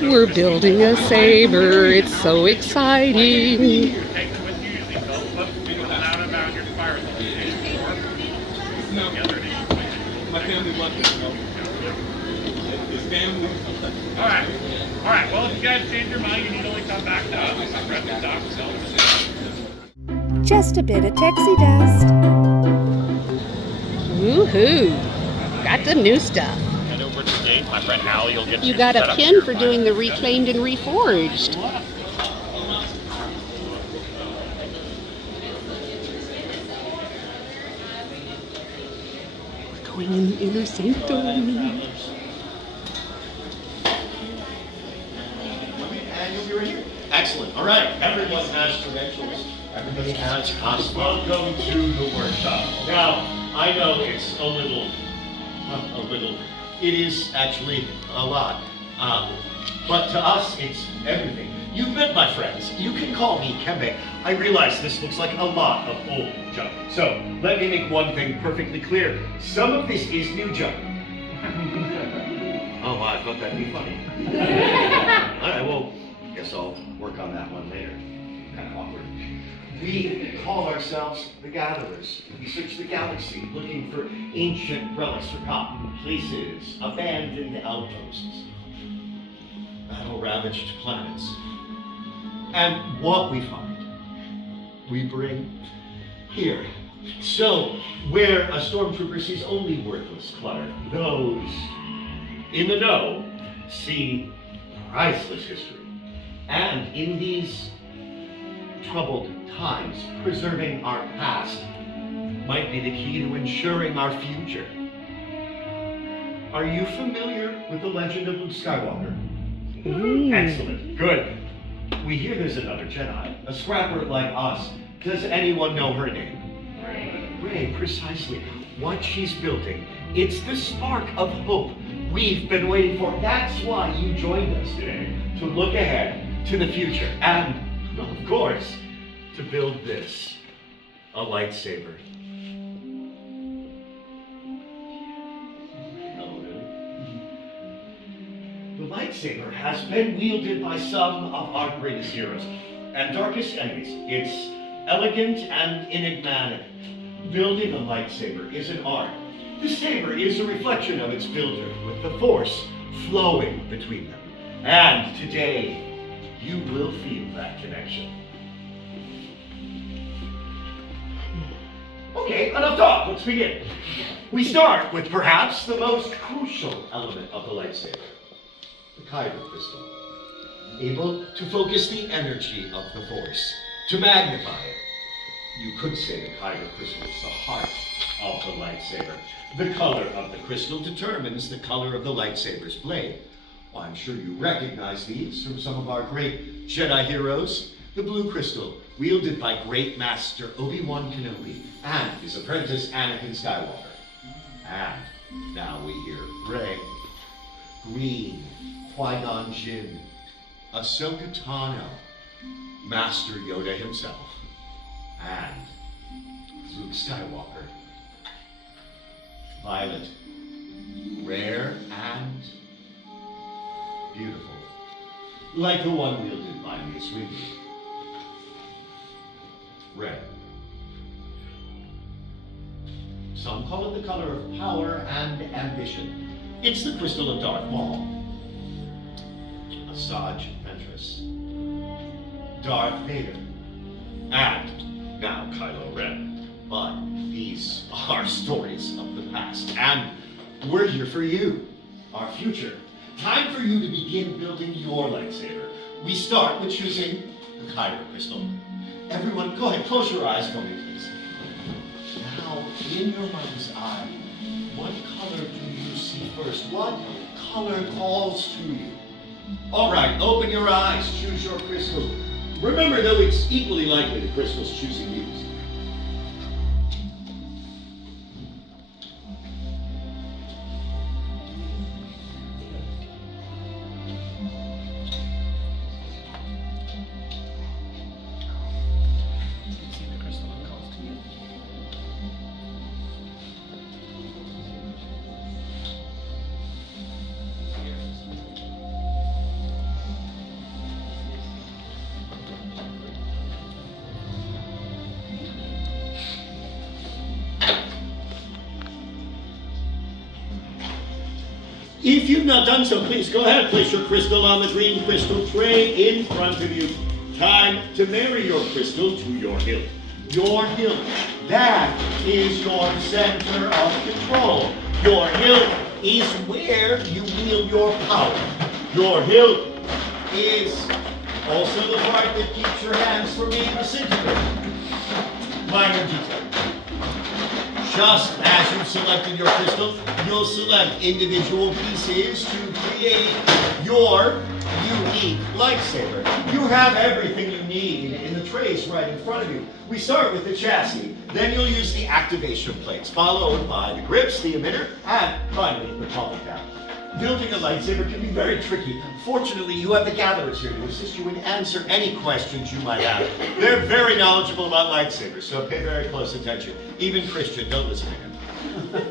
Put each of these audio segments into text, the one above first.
We're building a saber. It's so exciting. My family bucklist. It's family. All right. All right. Well, if you guys change your mind, you need to only come back to us. I'm ready to dock. Just a bit of texie dust. Woohoo! Got the new stuff. Head over to the gate. My friend Allie will get You got a pin for doing the reclaimed and reforged. We're going in the inner sanctum. And you'll be right here. Excellent. All right. Everyone has credentials. Everybody has passports. Welcome to the workshop. Now, I know it's a little. It is actually a lot. But to us, it's everything. You've met my friends. You can call me Kembe. I realize this looks like a lot of old junk. So let me make one thing perfectly clear. Some of this is new junk. Oh, I thought that'd be funny. All right, well, guess I'll work on that one later. Kind of awkward. We call ourselves the Gatherers. We search the galaxy looking for ancient relics, forgotten places, abandoned outposts, battle-ravaged planets. And what we find, we bring here. So, where a stormtrooper sees only worthless clutter, those in the know see priceless history. And in these troubled times, preserving our past might be the key to ensuring our future. Are you familiar with the legend of Luke Skywalker? Excellent, good. We hear there's another Jedi, a scrapper like us. Does anyone know her name? Rey, precisely. What she's building, it's the spark of hope we've been waiting for. That's why you joined us today, to look ahead to the future. And, of course, to build this, a lightsaber. Oh, really? The lightsaber has been wielded by some of our greatest heroes and darkest enemies. It's elegant and enigmatic. Building a lightsaber is an art. The saber is a reflection of its builder, with the force flowing between them. And today, you will feel that connection. Okay, enough talk, let's begin. We start with perhaps the most crucial element of the lightsaber, the kyber crystal. Able to focus the energy of the force, to magnify it. You could say the kyber crystal is the heart of the lightsaber. The color of the crystal determines the color of the lightsaber's blade. Well, I'm sure you recognize these from some of our great Jedi heroes. The blue crystal, wielded by great master Obi-Wan Kenobi and his apprentice Anakin Skywalker. And now we hear Rey. Green, Qui-Gon Jinn, Ahsoka Tano, Master Yoda himself, and Luke Skywalker. Violet, rare and beautiful, like the one wielded by Mace Windu. Red. Some call it the color of power and ambition. It's the crystal of Darth Maul, Asajj Ventress, Darth Vader, and now Kylo Ren. But these are stories of the past, and we're here for you, our future. Time for you to begin building your lightsaber. We start with choosing the kyber crystal. Everyone, go ahead, close your eyes for me, please. Now, in your mind's eye, what color do you see first? What color calls to you? All right, open your eyes, choose your crystal. Remember, though, it's equally likely the crystal's choosing you. If you've not done so, please go ahead, place your crystal on the green crystal tray in front of you. Time to marry your crystal to your hilt. Your hilt, that is your center of control. Your hilt is where you wield your power. Your hilt is also the part that keeps your hands from being disintegrated. Minor detail. Just as you've selected your crystal, you'll select individual pieces to create your unique lightsaber. You have everything you need in the trays right in front of you. We start with the chassis, then you'll use the activation plates, followed by the grips, the emitter, and finally the polycap. Building a lightsaber can be very tricky. Fortunately, you have the gatherers here to assist you and answer any questions you might have. They're very knowledgeable about lightsabers, so pay very close attention. Even Christian, don't listen to him.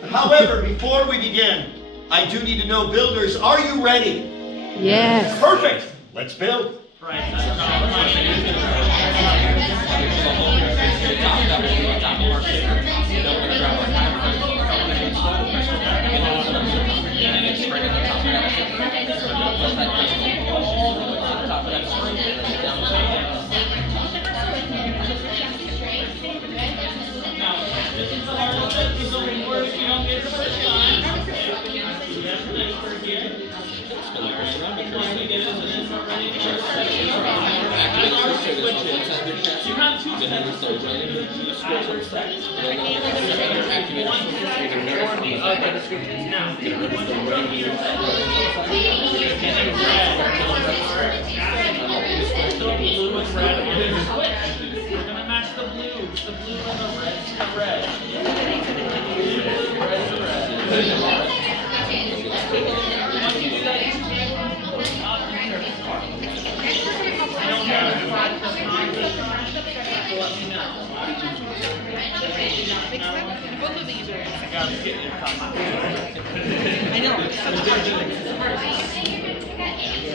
However, before we begin, I do need to know, builders, are you ready? Yes. Perfect. Let's build. We're gonna match the blue. The blue and the red to the red.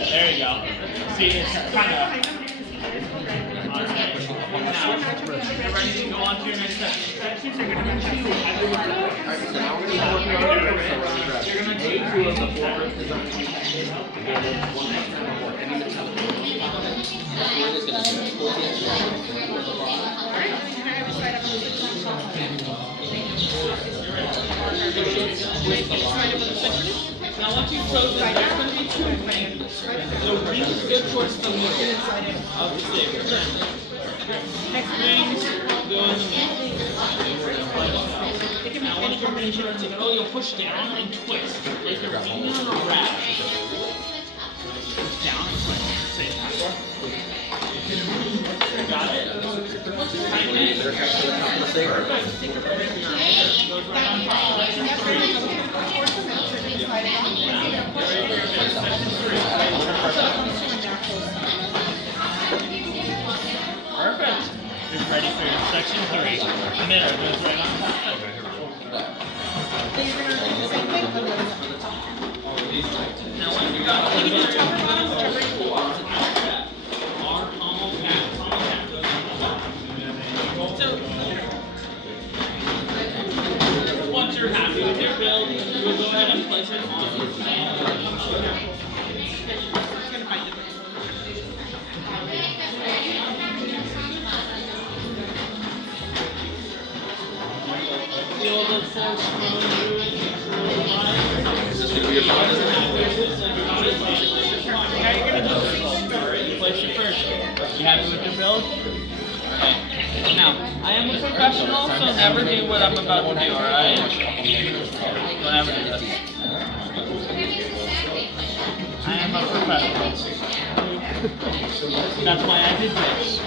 There you go. See, it's kind of. You're ready to go on to your next section. You're going to do two. You're going to do two of the four. Now once you've chosen, there's going to be two rings. The rings go towards the middle of the saber. Next rings go in the middle. Now once your rings are in the middle, you'll push down and twist. Like a demon or a rat. Push down and twist. Same time. Got it? Perfect. You're ready for your section 3. Emitter goes right on top. Now when you got the once you're happy with your build, you will go ahead and place it on the stand. Feel the force flow through it. Is this going to be your final? How are you going to do it? Place your first. You happy with your build? Okay. Now, I am a professional, so never do what I'm about to do, alright? Don't ever do this. I am a professional. That's why I did this.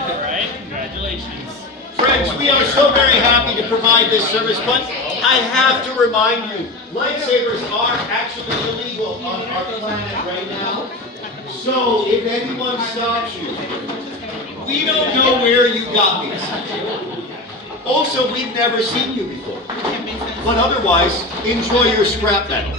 Alright, congratulations. Friends, we are so very happy to provide this service, but I have to remind you, lightsabers are actually illegal on our planet right now. So if anyone stops you, we don't know where you got these. Also, we've never seen you before. But otherwise, enjoy your scrap metal.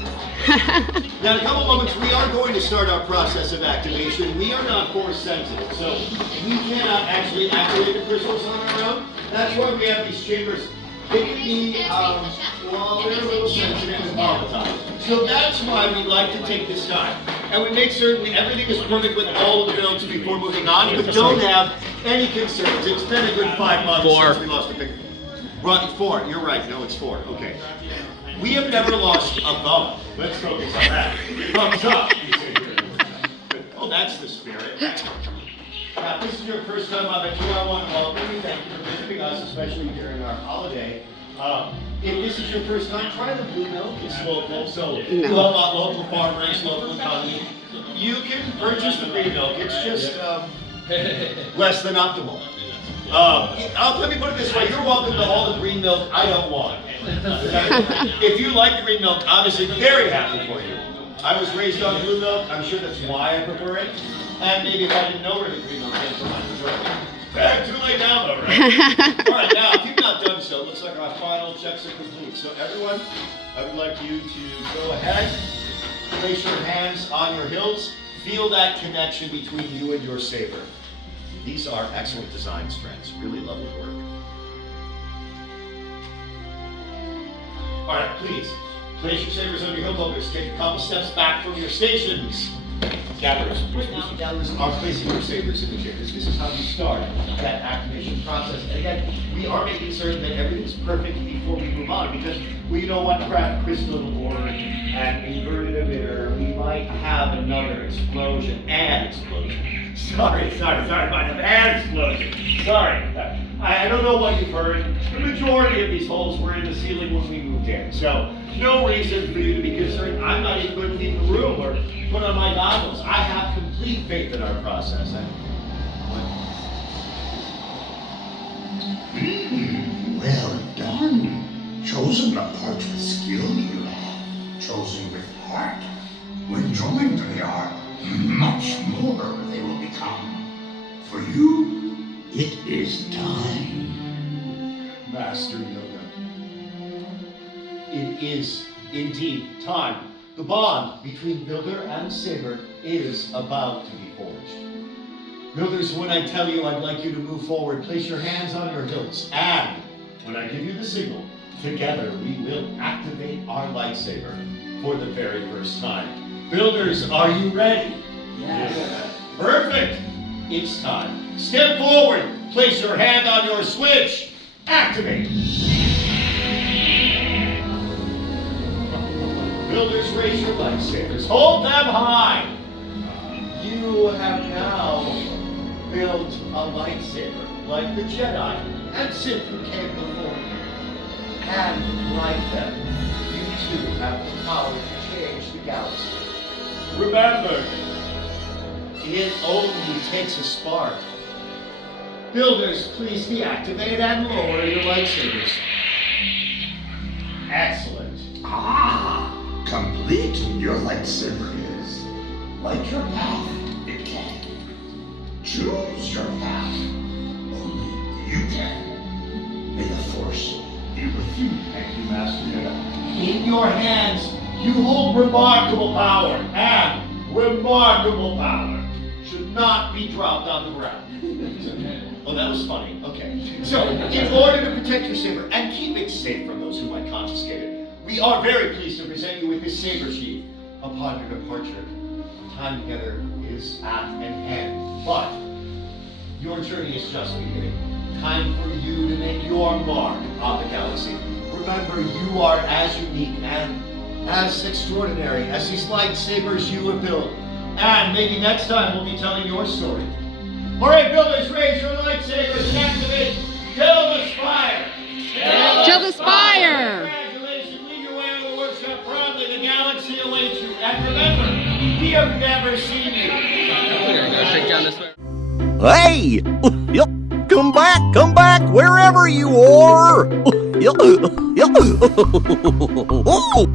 Now, in a couple moments, we are going to start our process of activation. We are not force sensitive, so we cannot actually activate the crystals on our own. That's why we have these chambers. They can be, well, they're a little sensitive and volatile. So that's why we like to take this time. And we make certain everything is perfect with all of the builds before moving on. We don't have any concerns. It's been a good 5 months since we lost a pick. Right, 4. You're right. No, it's 4. Okay. We have never lost a thumb. Let's focus on that. Thumbs up. Oh, that's the spirit. Now, if this is your first time on the tour, I want to welcome you. Thank you for visiting us, especially during our holiday. If this is your first time, try the blue milk. It's local, so you have local farmers, local economy. You can purchase the green milk. It's just less than optimal. Let me put it this way. You're welcome to all the green milk I don't want. If you like the green milk, obviously very happy for you. I was raised on blue milk. I'm sure that's why I prefer it. And maybe if I didn't know where the green milk came from, I'd enjoy it. Too late now, though, right? All right, now, if you've not done so, it looks like our final checks are complete. So everyone, I would like you to go ahead, place your hands on your hilts, feel that connection between you and your saber. These are excellent designs, friends. Really lovely work. All right, please, place your sabers on your hilt holders. Take a couple steps back from your stations. Gatherers, are placing your sabers in the chambers. This is how you start that activation process. And again, we are making certain that everything's perfect before we move on, because we don't want to crack crystal or an inverted emitter. We might have another explosion. Sorry, an explosion. Sorry. I don't know what you've heard. The majority of these holes were in the ceiling when we moved in. So no reason for you to be concerned. I'm not even going to leave the room or put on my goggles. I have complete faith in our process. Well done. Chosen apart with skill you have. Chosen with heart. When joined they are, much more they will become. For you, it is time. Master Yoda. It is indeed time. The bond between builder and saber is about to be forged. Builders, when I tell you I'd like you to move forward, place your hands on your hilts, and when I give you the signal, together we will activate our lightsaber for the very first time. Builders, are you ready? Yes. Perfect. It's time. Step forward. Place your hand on your switch. Activate. Builders, raise your lightsabers. Hold them high. You have now built a lightsaber like the Jedi and Sith who came before you. And like them, you too have the power to change the galaxy. Remember, it only takes a spark. Builders, please deactivate and lower your lightsabers. Excellent. Ah, complete your lightsaber is. Like your path, it can. Choose your path. Only you can. May the Force be with you. Thank you, Master Yoda. In your hands, you hold remarkable power, and remarkable power should not be dropped on the ground. Oh, that was funny. Okay. So, in order to protect your saber and keep it safe from those who might confiscate it, we are very pleased to present you with this saber sheath. Upon your departure, time together is at an end. But your journey is just beginning. Time for you to make your mark on the galaxy. Remember, you are as unique and as extraordinary as these lightsabers you have built. And maybe next time we'll be telling your story. All right, builders, raise your lightsabers and activate Kill the Spire! Kill the Spire! Congratulations, lead your way out of the workshop proudly. The galaxy awaits you. And remember, we have never seen you. We're gonna go shake down this way. Hey! Come back, wherever you are! Oh!